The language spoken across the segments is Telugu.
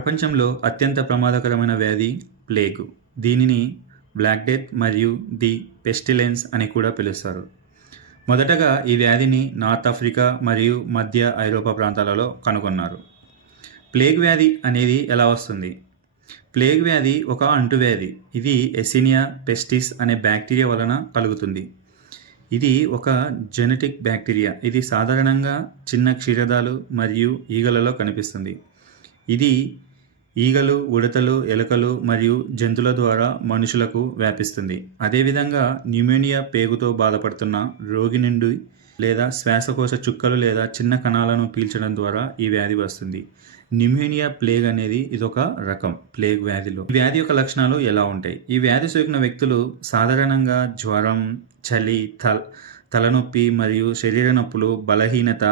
ప్రపంచంలో అత్యంత ప్రమాదకరమైన వ్యాధి ప్లేగు. దీనిని బ్లాక్ డెత్ మరియు ది పెస్టిలెన్స్ అని కూడా పిలుస్తారు. మొదటగా ఈ వ్యాధిని నార్త్ ఆఫ్రికా మరియు మధ్య ఐరోపా ప్రాంతాలలో కనుగొన్నారు. ప్లేగ్ వ్యాధి అనేది ఎలా వస్తుంది? ప్లేగ్ వ్యాధి ఒక అంటువ్యాధి. ఇది ఎసినియా పెస్టిస్ అనే బ్యాక్టీరియా వలన కలుగుతుంది. ఇది ఒక జెనెటిక్ బ్యాక్టీరియా. ఇది సాధారణంగా చిన్న క్షీరదాలు మరియు ఈగలలో కనిపిస్తుంది. ఇది ఈగలు, ఉడతలు, ఎలుకలు మరియు జంతువుల ద్వారా మనుషులకు వ్యాపిస్తుంది. అదేవిధంగా న్యూమోనియా పేగుతో బాధపడుతున్న రోగి నుండి లేదా శ్వాసకోశ చుక్కలు లేదా చిన్న కణాలను పీల్చడం ద్వారా ఈ వ్యాధి వస్తుంది. న్యూమోనియా ప్లేగ్ అనేది ఇదొక రకం ప్లేగ్ వ్యాధిలో. ఈ వ్యాధి యొక్క లక్షణాలు ఎలా ఉంటాయి? ఈ వ్యాధి సోకిన వ్యక్తులు సాధారణంగా జ్వరం, చలి, తలనొప్పి మరియు శరీర నొప్పులు, బలహీనత,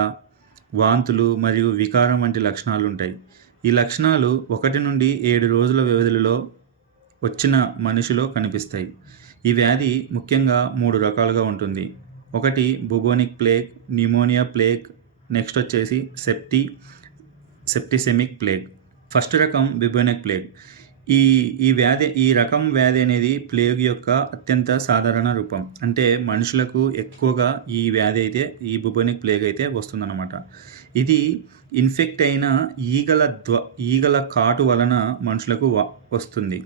వాంతులు మరియు వికారం వంటి లక్షణాలు ఉంటాయి. ఈ లక్షణాలు 1 నుండి 7 రోజుల వ్యవధిలో వచ్చిన మనిషిలో కనిపిస్తాయి. ఈ వ్యాధి ముఖ్యంగా 3 రకాలుగా ఉంటుంది. ఒకటి bubonic plague, pneumonia plague, next వచ్చేసి సెప్టిసెమిక్ ప్లేగ్. ఫస్ట్ రకం బుబోనిక్ ప్లేగ్. ఈ రకం వ్యాధి అనేది ప్లేగ్ యొక్క అత్యంత సాధారణ రూపం. అంటే మనుషులకు ఎక్కువగా ఈ వ్యాధి అయితే ఈ బుబోనిక్ ప్లేగ్ అయితే వస్తుందన్నమాట. ఇది ఇన్ఫెక్ట్ అయిన ఈగల కాటు వలన మనుషులకు వస్తుంది.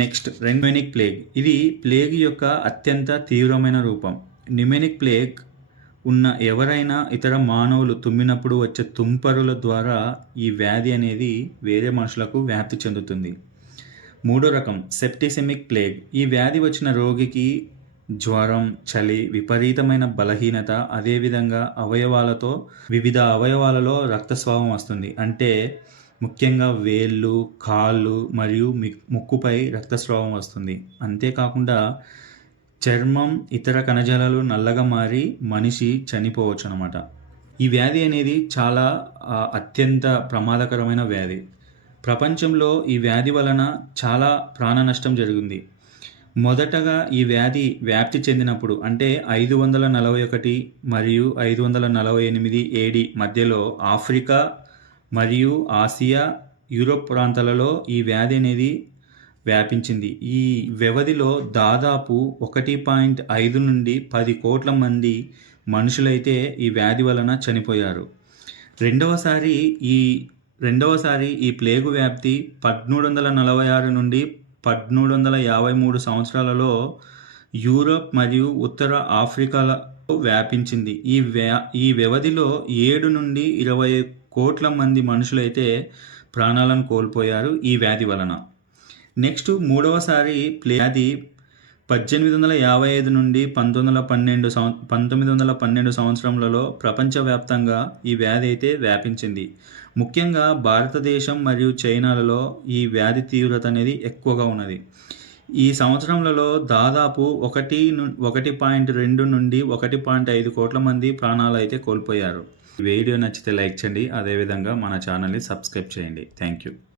Next mnemonic plague. ఇది ప్లేగ్ యొక్క అత్యంత తీవ్రమైన రూపం. న్యూమోనిక్ ప్లేగ్ ఉన్న ఎవరైనా ఇతర మానవులు తుమ్మినప్పుడు వచ్చే తుంపరుల ద్వారా ఈ వ్యాధి అనేది వేరే మనుషులకు వ్యాప్తి చెందుతుంది. మూడో రకం సెప్టిసెమిక్ ప్లేగ్. ఈ వ్యాధి వచ్చిన రోగికి జ్వరం, చలి, విపరీతమైన బలహీనత, అదేవిధంగా వివిధ అవయవాలలో రక్తస్రావం వస్తుంది. అంటే ముఖ్యంగా వేళ్ళు, కాళ్ళు మరియు ముక్కుపై రక్తస్రావం వస్తుంది. అంతేకాకుండా చర్మం, ఇతర కణజాలాలు నల్లగా మారి మనిషి చనిపోవచ్చు అన్నమాట. ఈ వ్యాధి అనేది చాలా అత్యంత ప్రమాదకరమైన వ్యాధి. ప్రపంచంలో ఈ వ్యాధి వలన చాలా ప్రాణ నష్టం జరిగింది. మొదటగా ఈ వ్యాధి వ్యాప్తి చెందినప్పుడు అంటే 541 మరియు 548 ఏడి మధ్యలో ఆఫ్రికా మరియు ఆసియా, యూరోప్ ప్రాంతాలలో ఈ వ్యాధి అనేది వ్యాపించింది. ఈ వ్యవధిలో దాదాపు 1.5 నుండి 10 కోట్ల మంది మనుషులైతే ఈ వ్యాధి వలన చనిపోయారు. రెండవసారి ఈ ప్లేగు వ్యాప్తి 1346 నుండి 1353 సంవత్సరాలలో యూరోప్ మరియు ఉత్తర ఆఫ్రికాలో వ్యాపించింది. ఈ వ్యవధిలో 7 నుండి 20 కోట్ల మంది మనుషులైతే ప్రాణాలను కోల్పోయారు ఈ వ్యాధి వలన. నెక్స్ట్ మూడవసారి వ్యాధి 1855 నుండి 1912 సంవత్సరంలో ప్రపంచవ్యాప్తంగా ఈ వ్యాధి అయితే వ్యాపించింది. ముఖ్యంగా భారతదేశం మరియు చైనాలలో ఈ వ్యాధి తీవ్రత అనేది ఎక్కువగా ఉన్నది. ఈ సంవత్సరంలో దాదాపు 1.2 నుండి 1.5 కోట్ల మంది ప్రాణాలు అయితే కోల్పోయారు. వీడియో నచ్చితే లైక్ చేయండి. అదేవిధంగా మన ఛానల్ని సబ్స్క్రైబ్ చేయండి. Thank you.